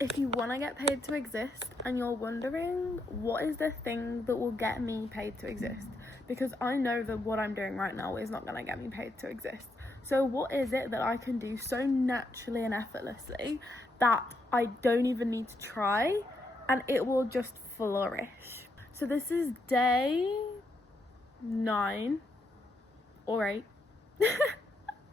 if you want to get paid to exist and you're wondering what is the thing that will get me paid to exist, because I know that what I'm doing right now is not going to get me paid to exist. So what is it that I can do so naturally and effortlessly that I don't even need to try and it will just flourish? So this is day 9 or 8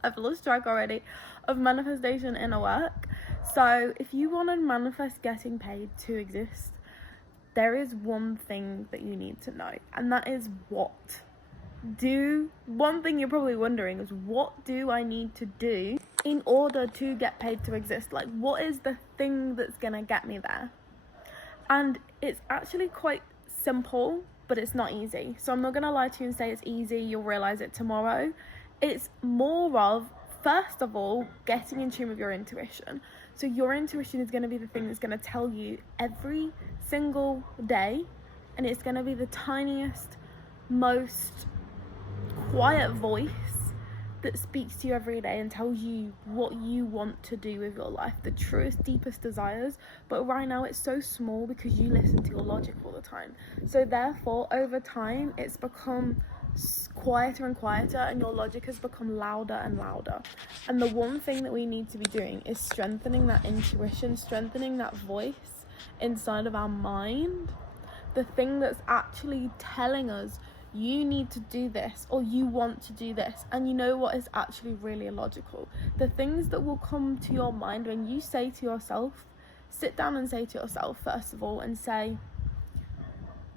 I've lost track already of manifestation inner work. So if you want to manifest getting paid to exist, there is one thing that you need to know, and that is one thing you're probably wondering is, what do I need to do in order to get paid to exist? Like, what is the thing that's gonna get me there? And it's actually quite simple, but it's not easy. So I'm not gonna lie to you and say it's easy, you'll realize it tomorrow. It's more of, first of all, getting in tune with your intuition. So your intuition is going to be the thing that's going to tell you every single day, and it's going to be the tiniest, most quiet voice that speaks to you every day and tells you what you want to do with your life, the truest, deepest desires. But right now it's so small because you listen to your logic all the time. So therefore, over time, it's become quieter and quieter, and your logic has become louder and louder. And the one thing that we need to be doing is strengthening that intuition, strengthening that voice inside of our mind, the thing that's actually telling us you need to do this or you want to do this. And you know what is actually really illogical? The things that will come to your mind when you say to yourself, sit down and say to yourself, first of all, and say,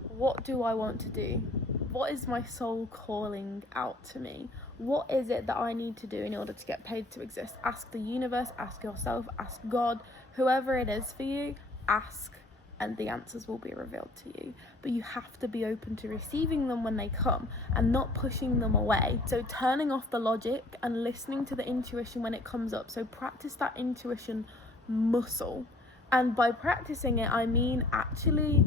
what do I want to do? What is my soul calling out to me? What is it that I need to do in order to get paid to exist? Ask the universe, ask yourself, ask God, whoever it is for you, ask, and the answers will be revealed to you. But you have to be open to receiving them when they come and not pushing them away. So turning off the logic and listening to the intuition when it comes up. So practice that intuition muscle. And by practicing it, I mean actually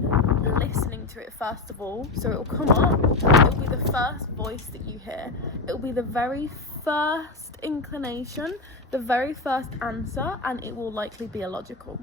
listening to it first of all. So it'll come up, it'll be the first voice that you hear. It'll be the very first inclination, the very first answer, and it will likely be illogical.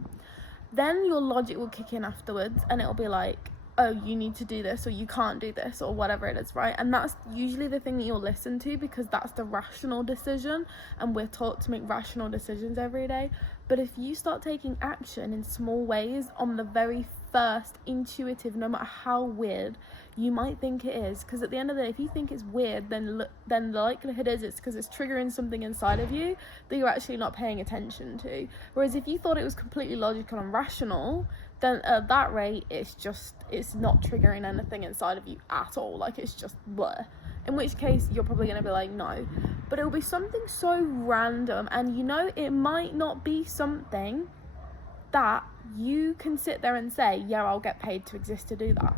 Then your logic will kick in afterwards, and it'll be like, oh, you need to do this, or you can't do this, or whatever it is, right? And that's usually the thing that you'll listen to, because that's the rational decision, and we're taught to make rational decisions every day. But if you start taking action in small ways on the very first intuitive, no matter how weird you might think it is, because at the end of the day, if you think it's weird, then the likelihood is it's because it's triggering something inside of you that you're actually not paying attention to. Whereas if you thought it was completely logical and rational, then at that rate, it's not triggering anything inside of you at all. Like, it's just bleh. In which case, you're probably going to be like, no. But it'll be something so random, and you know, it might not be something that you can sit there and say, yeah, I'll get paid to exist to do that.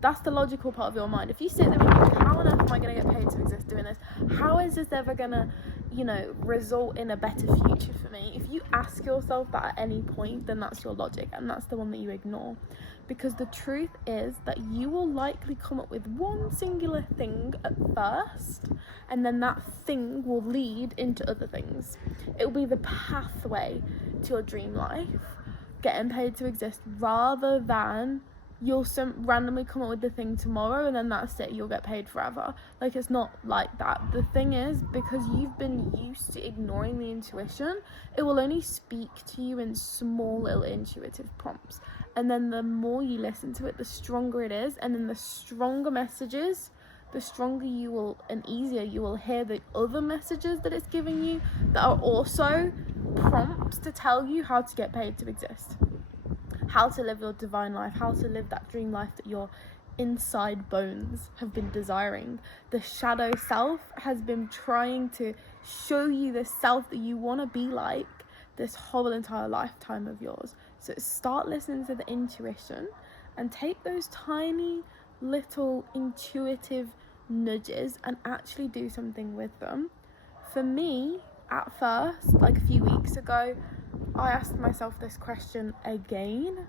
That's the logical part of your mind. If you sit there and you think, how on earth am I going to get paid to exist doing this? How is this ever going to, result in a better future for me? If you ask yourself that at any point, then that's your logic, and that's the one that you ignore. Because the truth is that you will likely come up with one singular thing at first, and then that thing will lead into other things. It will be the pathway to your dream life, getting paid to exist, rather than you'll randomly come up with the thing tomorrow and then that's it, you'll get paid forever. Like, it's not like that. The thing is, because you've been used to ignoring the intuition, it will only speak to you in small little intuitive prompts, and then the more you listen to it, the stronger it is, and then the stronger messages, the stronger you will and easier you will hear the other messages that it's giving you that are also prompts to tell you how to get paid to exist, how to live your divine life, how to live that dream life that your inside bones have been desiring. The shadow self has been trying to show you the self that you want to be like this whole entire lifetime of yours. So start listening to the intuition and take those tiny little intuitive nudges and actually do something with them. For me, at first, like a few weeks ago, I asked myself this question again,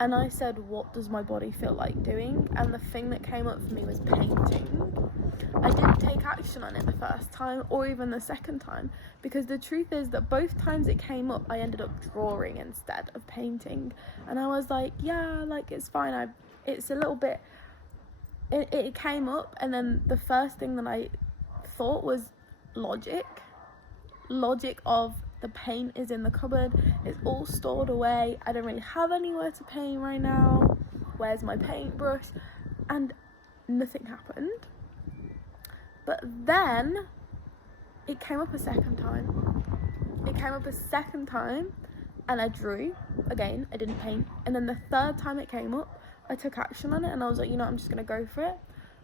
and I said, what does my body feel like doing? And the thing that came up for me was painting. I didn't take action on it the first time or even the second time, because the truth is that both times it came up, I ended up drawing instead of painting. And I was like, yeah, like, it's fine. It's a little bit, it came up, and then the first thing that I thought was logic of the paint is in the cupboard, it's all stored away, I don't really have anywhere to paint right now, where's my paintbrush? And nothing happened. But then it came up a second time. And I drew again. I didn't paint. And then the third time it came up, I took action on it, and I was like, you know, I'm just gonna go for it.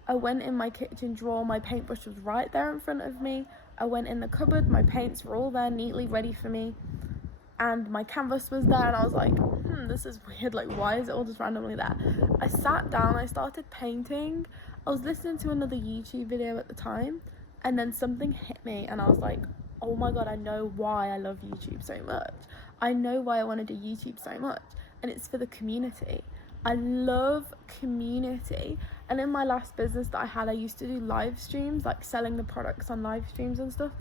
I went in my kitchen drawer, my paintbrush was right there in front of me. I went in the cupboard, my paints were all there neatly ready for me, and my canvas was there, and I was like, this is weird, like, why is it all just randomly there? I sat down, I started painting. I was listening to another YouTube video at the time, and then something hit me, and I was like, oh my god, I know why I love YouTube so much. I know why I want to do YouTube so much, and it's for the community. I love community. And in my last business that I had, I used to do live streams, like selling the products on live streams and stuff,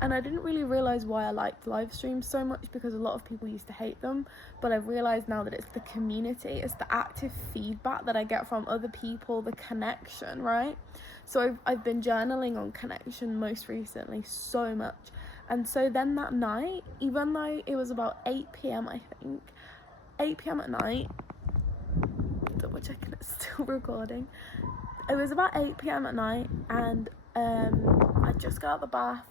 and I didn't really realize why I liked live streams so much, because a lot of people used to hate them. But I've realized now that it's the community, it's the active feedback that I get from other people, the connection, right? So I've been journaling on connection most recently so much. And so then that night, even though it was about 8 p.m, I think, 8 p.m. at night, double checking it's still recording, it was about 8 p.m. at night, and I just got out of the bath,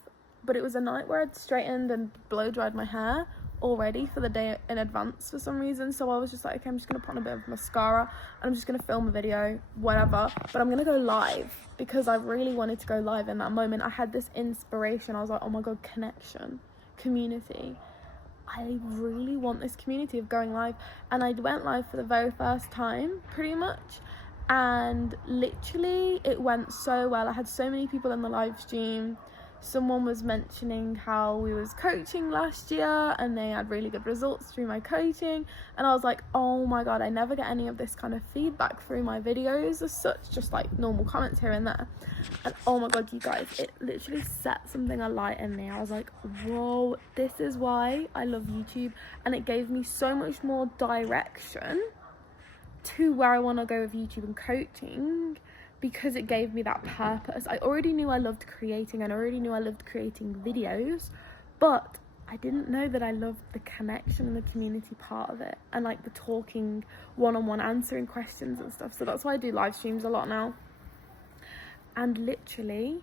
but it was a night where I'd straightened and blow dried my hair already for the day in advance for some reason. So I was just like, okay, I'm just gonna put on a bit of mascara and I'm just gonna film a video, whatever, but I'm gonna go live, because I really wanted to go live in that moment. I had this inspiration. I was like, oh my god, connection, community, I really want this community of going live. And I went live for the very first time, pretty much, and literally it went so well. I had so many people in the live stream. Someone was mentioning how we was coaching last year and they had really good results through my coaching, and I was like, oh my god, I never get any of this kind of feedback through my videos as such, just like normal comments here and there. And oh my god, you guys, it literally set something alight in me. I was like, whoa, this is why I love YouTube. And it gave me so much more direction to where I want to go with YouTube and coaching, because it gave me that purpose. I already knew I loved creating, and I already knew I loved creating videos, but I didn't know that I loved the connection and the community part of it, and like the talking one-on-one, answering questions and stuff. So that's why I do live streams a lot now. And literally,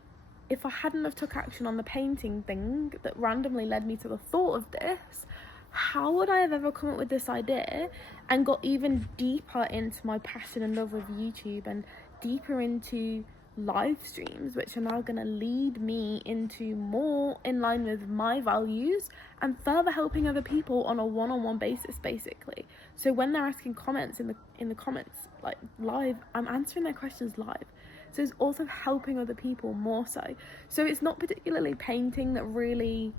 if I hadn't have took action on the painting thing that randomly led me to the thought of this, how would I have ever come up with this idea and got even deeper into my passion and love of YouTube, and deeper into live streams, which are now going to lead me into more in line with my values and further helping other people on a one-on-one basis, basically. So when they're asking comments in the comments, like live, I'm answering their questions live. So it's also helping other people more so. So it's not particularly painting that really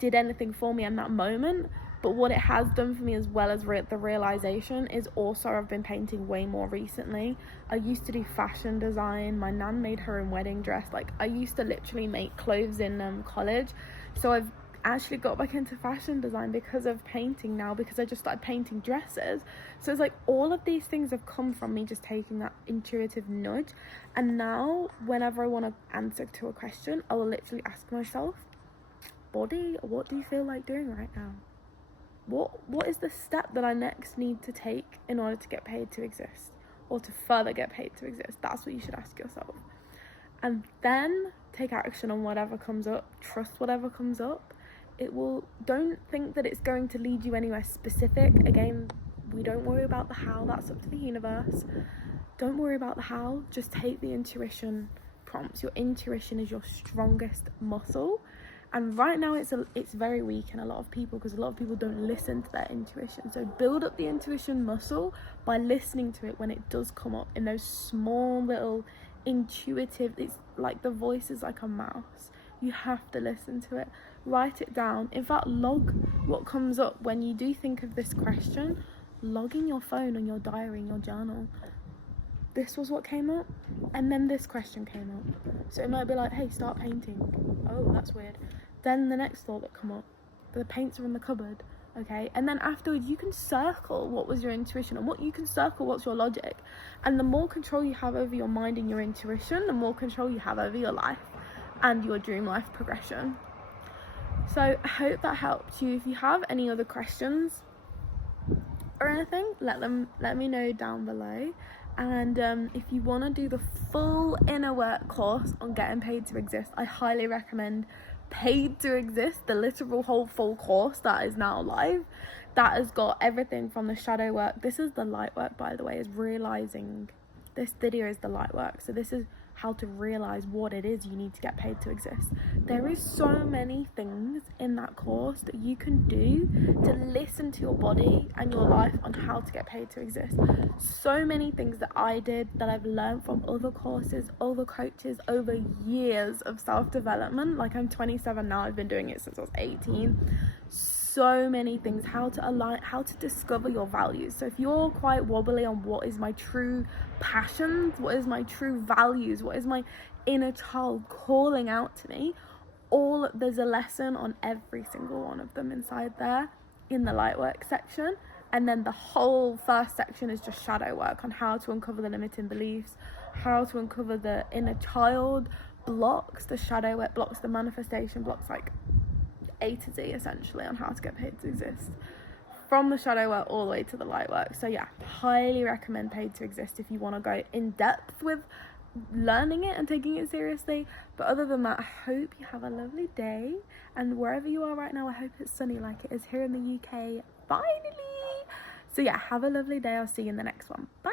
did anything for me in that moment, but what it has done for me, as well as the realization, is also I've been painting way more recently. I used to do fashion design. My nan made her own wedding dress. Like, I used to literally make clothes in college. So I've actually got back into fashion design because of painting now, because I just started painting dresses. So it's like all of these things have come from me just taking that intuitive nudge. And now whenever I want to answer to a question, I will literally ask myself, body, what do you feel like doing right now? What is the step that I next need to take in order to get paid to exist, or to further get paid to exist? That's what you should ask yourself. And then take action on whatever comes up. Trust whatever comes up. Don't think that it's going to lead you anywhere specific. Again, we don't worry about the how, that's up to the universe. Don't worry about the how, just take the intuition prompts. Your intuition is your strongest muscle. And right now it's very weak in a lot of people, because a lot of people don't listen to their intuition. So build up the intuition muscle by listening to it when it does come up in those small little intuitive, it's like the voice is like a mouse. You have to listen to it. Write it down. In fact, log what comes up when you do think of this question. logging your phone on your diary, in your journal, this was what came up, and then this question came up. So it might be like, hey, start painting. Oh, that's weird. Then the next thought that come up, the paints are in the cupboard. Okay, and then afterwards you can circle what was your intuition, and what you can circle what's your logic. And the more control you have over your mind and your intuition, the more control you have over your life and your dream life progression. So I hope that helped you. If you have any other questions or anything, let me know down below. And if you want to do the full inner work course on getting paid to exist, I highly recommend Paid to Exist, the literal whole full course that is now live. That has got everything from the shadow work. This is the light work, by the way, is realizing. This video is the light work. So this is how to realize what it is you need to get paid to exist. There is so many things in that course that you can do to listen to your body and your life on how to get paid to exist. So many things that I did, that I've learned from other courses, other coaches over years of self-development. Like, I'm 27 now, I've been doing it since I was 18. So many things, how to align, how to discover your values. So if you're quite wobbly on what is my true passions, what is my true values, what is my inner child calling out to me, there's a lesson on every single one of them inside there in the light work section. And then the whole first section is just shadow work on how to uncover the limiting beliefs, how to uncover the inner child blocks, the shadow work blocks, the manifestation blocks, like A to Z essentially, on how to get paid to exist, from the shadow work all the way to the light work. So yeah, highly recommend Paid to Exist if you want to go in depth with learning it and taking it seriously. But other than that, I hope you have a lovely day, and wherever you are right now, I hope it's sunny like it is here in the UK finally. So yeah, have a lovely day. I'll see you in the next one. Bye.